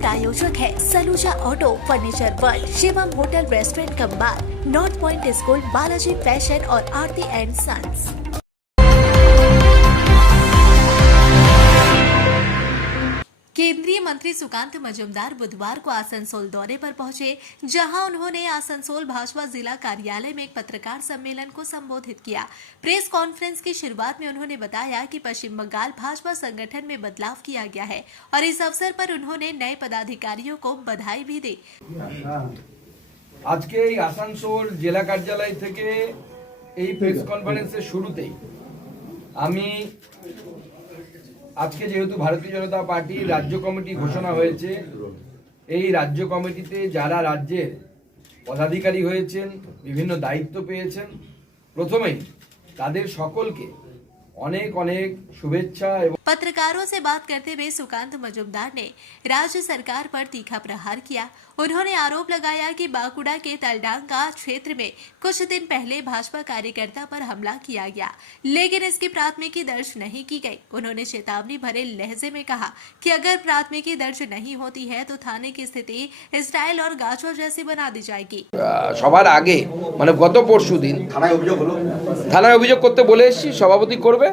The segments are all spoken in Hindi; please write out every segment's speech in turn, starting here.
प्रायोजक है Saluja auto, furniture world, Shivam hotel restaurant cum bar, north point school, Balaji fashion और आरती एंड सन्स। केंद्रीय मंत्री सुकांत मजूमदार बुधवार को आसनसोल दौरे पर पहुंचे, जहां उन्होंने आसनसोल भाजपा जिला कार्यालय में एक पत्रकार सम्मेलन को संबोधित किया। प्रेस कॉन्फ्रेंस की शुरुआत में उन्होंने बताया कि पश्चिम बंगाल भाजपा संगठन में बदलाव किया गया है और इस अवसर पर उन्होंने नए पदाधिकारियों को बधाई भी दी। आज के आसनसोल जिला कार्यालय থেকে এই প্রেস কনফারেন্সের শুরুতেই আমি আজকে যেহেতু ভারতীয় জনতা পার্টির রাজ্য কমিটি ঘোষণা হয়েছে, এই রাজ্য কমিটিতে যারা রাজ্যের পদাধিকারী হয়েছেন, বিভিন্ন দায়িত্ব পেয়েছেন, প্রথমেই তাদের সকলকে অনেক অনেক শুভেচ্ছা। पत्रकारों से बात करते हुए सुकांत मजूमदार ने राज्य सरकार पर तीखा प्रहार किया। उन्होंने आरोप लगाया कि बांकुड़ा के तलडांगा क्षेत्र में कुछ दिन पहले भाजपा कार्यकर्ता पर हमला किया गया, लेकिन इसकी प्राथमिकी दर्ज नहीं की गई। उन्होंने चेतावनी भरे लहजे में कहा कि अगर प्राथमिकी दर्ज नहीं होती है तो थाने की स्थिति इसराइल और गाजो जैसी बना दी जाएगी। সবার আগে মানে গত পরশুদিন থানায় অভিযোগ করতে বলে এসেছি, সভাপতি করবে।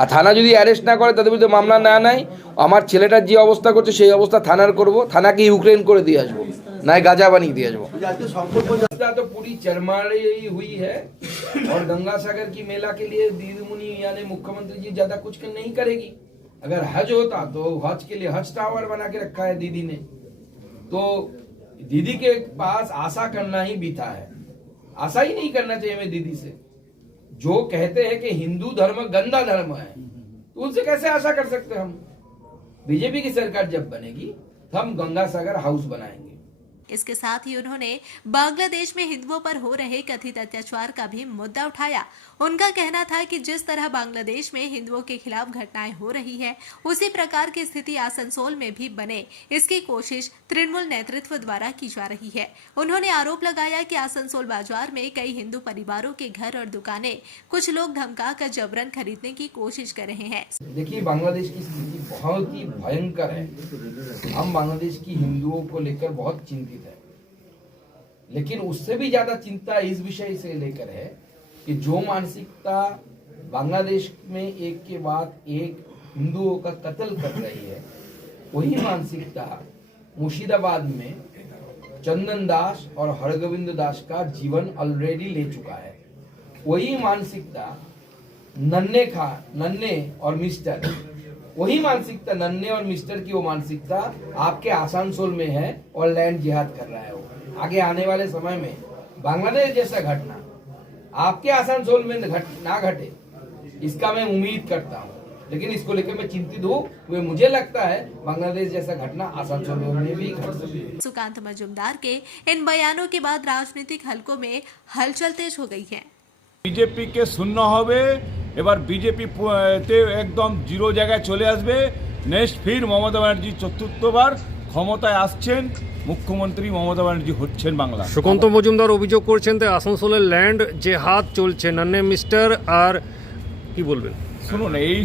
আর থানা যদি অ্যারেস্ট না করে তাদের বিরুদ্ধে মামলা না নেয়, আমার ছেলেটার যে অবস্থা করছে সেই অবস্থা থানার করব, থানাকে यूक्रेन করে দিয়ে আসবো, নাই গাজা বানিয়ে দিয়ে আসবো। तो पूरी चरमारी हुई है और गंगा सागर की मेला के लिए दीदी मुनि यानी मुख्यमंत्री जी ज्यादा कुछ नहीं करेगी। अगर हज होता तो हज के लिए हज टावर बना के रखा है दीदी ने, तो दीदी के पास आशा करना ही बीता है। आशा ही नहीं करना चाहिए हमें दीदी से। जो कहते हैं कि हिंदू धर्म गंदा धर्म है, तो उनसे कैसे आशा कर सकते हम। बीजेपी की सरकार जब बनेगी तो हम गंगा सागर हाउस बनाएंगे। इसके साथ ही उन्होंने बांग्लादेश में हिंदुओं पर हो रहे कथित अत्याचार का भी मुद्दा उठाया। उनका कहना था कि जिस तरह बांग्लादेश में हिंदुओं के खिलाफ घटनाएं हो रही है, उसी प्रकार की स्थिति आसनसोल में भी बने, इसकी कोशिश तृणमूल नेतृत्व द्वारा की जा रही है। उन्होंने आरोप लगाया कि आसनसोल बाजार में कई हिंदू परिवारों के घर और दुकानें कुछ लोग धमका कर जबरन खरीदने की कोशिश कर रहे हैं। देखिए, बांग्लादेश की स्थिति बहुत ही भयंकर है। हम बांग्लादेश की हिंदुओं को लेकर बहुत चिंतित है, लेकिन उससे भी ज्यादा चिंता इस विषय से लेकर है कि जो मानसिकता बांग्लादेश में एक के बाद एक हिंदुओं का कत्ल कर रही है, वही मानसिकता मुर्शिदाबाद में चंदन दास और हरगोविंद दास का जीवन ऑलरेडी ले चुका है। वही मानसिकता नन्हे और मिस्टर, वही मानसिकता नन्हे और मिस्टर की वो मानसिकता आपके आसनसोल में है और लैंड जिहाद कर रहा है। वो आगे आने वाले समय में बांग्लादेश जैसा घटना आपके आसनसोल में ना घटे, इसका मैं उम्मीद करता हूँ। लेकिन इसको लेकर मैं चिंतित हूँ। वे मुझे लगता है बांग्लादेश जैसा घटना आसनसोल में भी घट सकती है। सुकांत मजूमदार के इन बयानों के बाद राजनीतिक हलकों में हलचल तेज हो गई है। बीजेपी के सुनना होबे, এবার বিজেপি তে একদম জিরো জায়গায় চলে আসবে। নেক্সট ফির মমতা ব্যানার্জি চতুর্থবার ক্ষমতায় আসছেন, মুখ্যমন্ত্রী মমতা ব্যানার্জি হচ্ছেন বাংলা। সুকান্ত মজুমদার অভিযোগ করছেন যে আসানসোলের ল্যান্ড যে হাত চলছে নন্নে মিস্টার, আর কি বলবেন? শুনুন, এই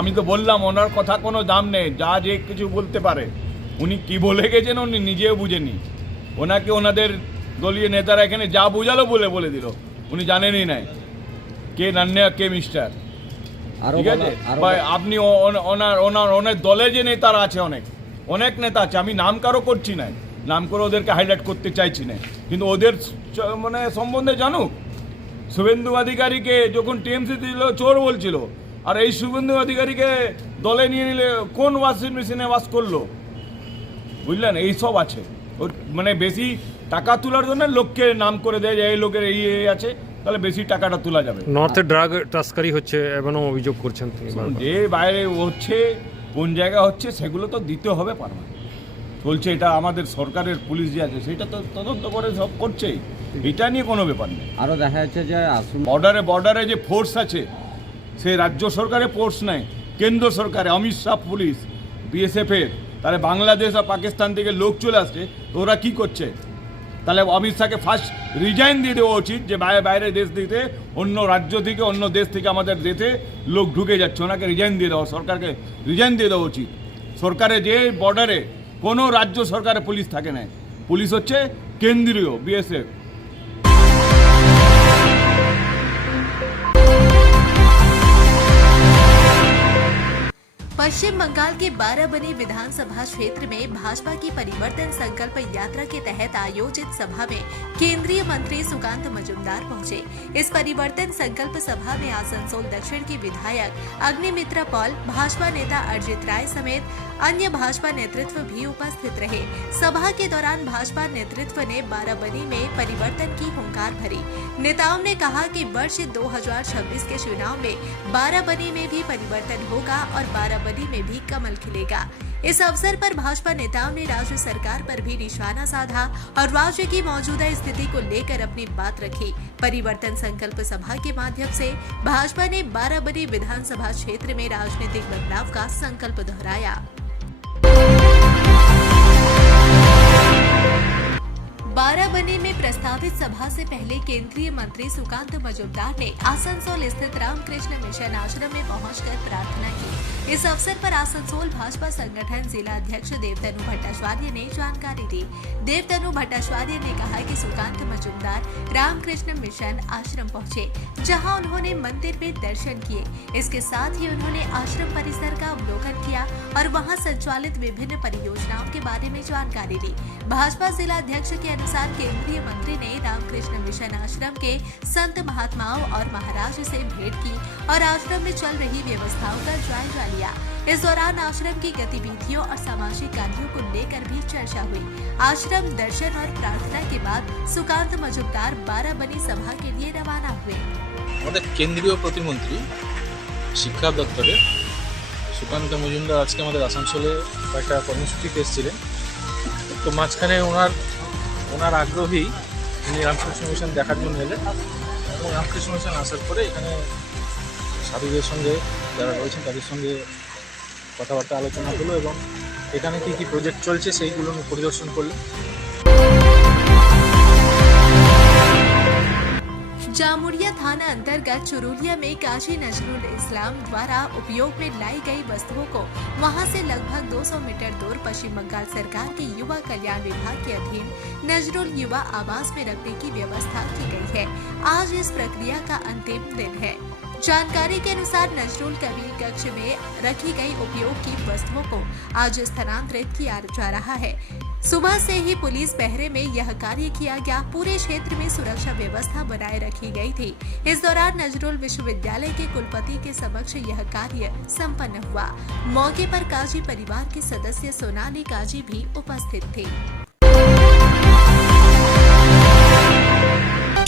আমি তো বললাম ওনার কথা কোনো দাম নেই, যা যে কিছু বলতে পারে। উনি কি বলে গেছেন উনি নিজেও বুঝেনি। ওনাকে ওনাদের দলীয় নেতারা এখানে যা বুঝালো বলে দিল, উনি জানেনই নাই কে নান্নে কে মিস্টার। ঠিক আছে, আপনি ওনার দলে যে নেতারা আছে অনেক নেতা আছে, আমি নাম কারো করছি না, নাম করে ওদেরকে হাইলাইট করতে চাইছি না, কিন্তু ওদের মানে সম্বন্ধে জানুক। শুভেন্দু অধিকারীকে যখন টিএমসি দিল চোর বলছিল, আর এই শুভেন্দু অধিকারীকে দলে নিয়ে নিলে কোন ওয়াশিং মেশিনে ওয়াশ করলো, বুঝলেন? এইসব আছে। মানে বেশি টাকা তোলার জন্য লোককে নাম করে দেয় যে এই লোকের এই আছে, তাহলে বেশি টাকাটা তোলা যাবে। নর্থে ড্রাগ তস্করি হচ্ছে এমনও অভিযোগ করছেন তিনি। যে বাইরে হচ্ছে, কোন জায়গা হচ্ছে, সেগুলো তো দিতে হবে পারবে। চলছে এটা আমাদের সরকারের পুলিশ যে আছে সেটা তো তদন্ত করে সব করছেই, এটা নিয়ে কোনো ব্যাপার নেই। আরও দেখা যাচ্ছে যে বর্ডারে যে ফোর্স আছে, সে রাজ্য সরকারের ফোর্স নাই, কেন্দ্র সরকারে অমিত শাহ পুলিশ বিএসএফের। তাহলে বাংলাদেশ আর পাকিস্তান থেকে লোক চলে আসছে, তো ওরা কী করছে? তাহলে অমিত শাহকে ফার্স্ট রিজাইন দিয়ে দেওয়া উচিত, যে বাইরে দেশ থেকে অন্য রাজ্য থেকে অন্য দেশ থেকে আমাদের দেশে লোক ঢুকে যাচ্ছে, ওনাকে রিজাইন দিয়ে দেওয়া, সরকারকে রিজাইন দিয়ে দেওয়া উচিত। সরকারে যে বর্ডারে কোনো রাজ্য সরকারের পুলিশ থাকে না, পুলিশ হচ্ছে কেন্দ্রীয় বিএসএফ। पश्चिम बंगाल के बाराबनी विधानसभा क्षेत्र में भाजपा की परिवर्तन संकल्प यात्रा के तहत आयोजित सभा में केंद्रीय मंत्री सुकांत मजूमदार पहुंचे। इस परिवर्तन संकल्प सभा में आसनसोल दक्षिण की विधायक अग्निमित्रा पॉल, भाजपा नेता अजित राय समेत अन्य भाजपा नेतृत्व भी उपस्थित रहे। सभा के दौरान भाजपा नेतृत्व ने बाराबनी में परिवर्तन की हुंकार भरी। नेताओं ने कहा कि वर्ष 2026 के चुनाव में बाराबनी में भी परिवर्तन होगा और बाराबनी में भी कमल खिलेगा। इस अवसर पर भाजपा नेताओं ने राज्य सरकार पर भी निशाना साधा और राज्य की मौजूदा स्थिति को लेकर अपनी बात रखी। परिवर्तन संकल्प सभा के माध्यम से भाजपा ने बाराबनी विधानसभा क्षेत्र में राजनीतिक बदलाव का संकल्प दोहराया। बाराबनी में प्रस्तावित सभा से पहले केंद्रीय मंत्री सुकांत मजूमदार ने आसनसोल स्थित रामकृष्ण मिशन आश्रम में पहुंचकर प्रार्थना की। इस अवसर पर आसनसोल भाजपा संगठन जिला अध्यक्ष देवतनु भट्टाचार्य ने जानकारी दी। देवतनु भट्टाचार्य ने कहा कि सुकांत मजूमदार रामकृष्ण मिशन आश्रम पहुंचे, जहां उन्होंने मंदिर में दर्शन किए। इसके साथ ही उन्होंने आश्रम परिसर का अवलोकन किया और वहां संचालित विभिन्न परियोजनाओं के बारे में जानकारी ली। भाजपा जिला अध्यक्ष के अनुसार केंद्रीय मंत्री ने रामकृष्ण मिशन आश्रम के संत महात्माओं और महाराज से भेंट की और आश्रम में चल रही व्यवस्थाओं का जायजा लिया। इस दौरान आश्रम की गतिविधियों और सामाजिक कार्यों को लेकर भी चर्चा हुई। आश्रम दर्शन और प्रार्थना के बाद सुकांत मजूमदार बाराबनी सभा के लिए रवाना हुए। আমাদের কেন্দ্রীয় প্রতিমন্ত্রী শিক্ষা দপ্তরের সুকান্ত মজুমদার আজকে আমাদের আসানসোলে একটা কর্মসূচিতে এসেছিলেন। তো মাঝখানে ওনার আগ্রহী উনি রামকৃষ্ণ মিশন দেখার জন্য এলেন এবং রামকৃষ্ণ মিশন আসার পরে এখানে সাধুদের সঙ্গে যারা রয়েছেন তাদের সঙ্গে কথাবার্তা আলোচনা হলো এবং এখানে কী কী প্রজেক্ট চলছে সেইগুলো পরিদর্শন করলেন। जामुड़िया थाना अंतर्गत चुरुलिया में काजी नजरुल इस्लाम द्वारा उपयोग में लाई गई वस्तुओं को वहां से लगभग 200 मीटर दूर पश्चिम बंगाल सरकार के युवा कल्याण विभाग के अधीन नजरुल युवा आवास में रखने की व्यवस्था की गई है। आज इस प्रक्रिया का अंतिम दिन है। जानकारी के अनुसार नजरुल कबीर कक्ष में रखी गई उपयोग की वस्तुओं को आज स्थानांतरित किया जा रहा है। सुबह से ही पुलिस पहरे में यह कार्य किया गया। पूरे क्षेत्र में सुरक्षा व्यवस्था बनाए रखी गई थी। इस दौरान नजरुल विश्वविद्यालय के कुलपति के समक्ष यह कार्य संपन्न हुआ। मौके पर काजी परिवार के सदस्य सोनाली काजी भी उपस्थित थे।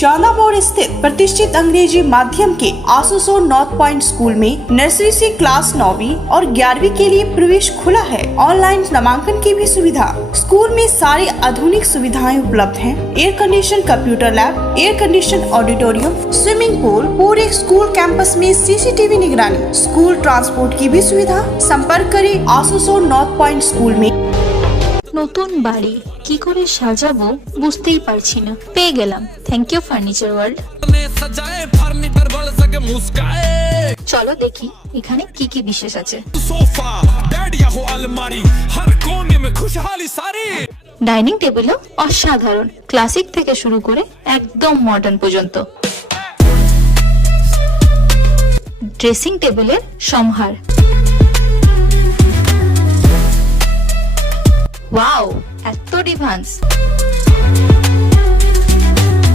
चांदा मोड़ स्थित प्रतिष्ठित अंग्रेजी माध्यम के आसनसोल नॉर्थ पॉइंट स्कूल में नर्सरी से क्लास 9वीं और 11वीं के लिए प्रवेश खुला है। ऑनलाइन नामांकन की भी सुविधा। स्कूल में सारी आधुनिक सुविधाएं उपलब्ध हैं। Air condition computer lab, air condition auditorium, swimming pool, पूरे स्कूल कैंपस में सीसीटीवी निगरानी, स्कूल ट्रांसपोर्ट की भी सुविधा। संपर्क करें आसनसोल नॉर्थ पॉइंट स्कूल में। নতুন বাড়ি কি করে সাজাবো বুঝতেই পারছি না। পেয়ে গেলাম থ্যাংক ইউ ফার্নিচার ওয়ার্ল্ড। চলো দেখি এখানে কি কি বিশেষ আছে। ডাইনিং টেবিলও অসাধারণ, ক্লাসিক থেকে শুরু করে একদম মডার্ন পর্যন্ত। ড্রেসিং টেবিলের সম্ভার, ওয়াও এত ডিভান্স।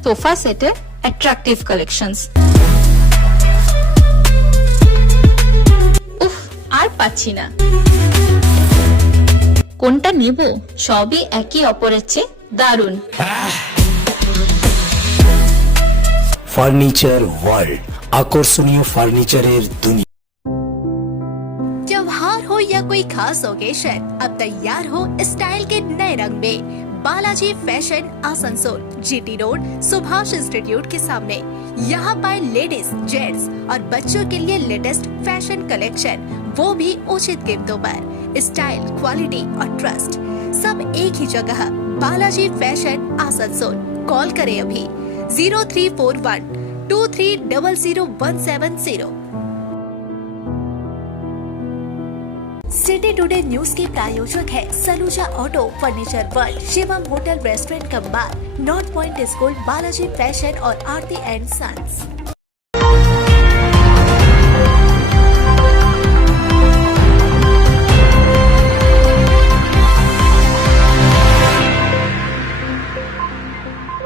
সোফা সেটের অ্যাট্রাকটিভ কালেকশনস। উফ আর পাচ্ছি না, কোনটা নেব? সবই একই অপরের চেয়ে দারুণ। ফার্নিচার ওয়ার্ল্ড, আকর্ষণীয় ফার্নিচারের দুনিয়া। त्योहार हो या कोई खास ओकेशन, अब तैयार हो स्टाइल के नए रंग में। Balaji fashion Asansol, GT road, Subhash institute के सामने। यहाँ पाए लेडीज, जेंट्स और बच्चों के लिए लेटेस्ट फैशन कलेक्शन, वो भी उचित कीमतों पर। स्टाइल, क्वालिटी और ट्रस्ट सब एक ही जगह। बालाजी फैशन आसनसोल। कॉल करें अभी 034123000170। सिटी टुडे न्यूज के प्रायोजक है Saluja auto, furniture world, Shivam hotel restaurant cum bar, north point school, Balaji fashion और आरती एंड सन्स।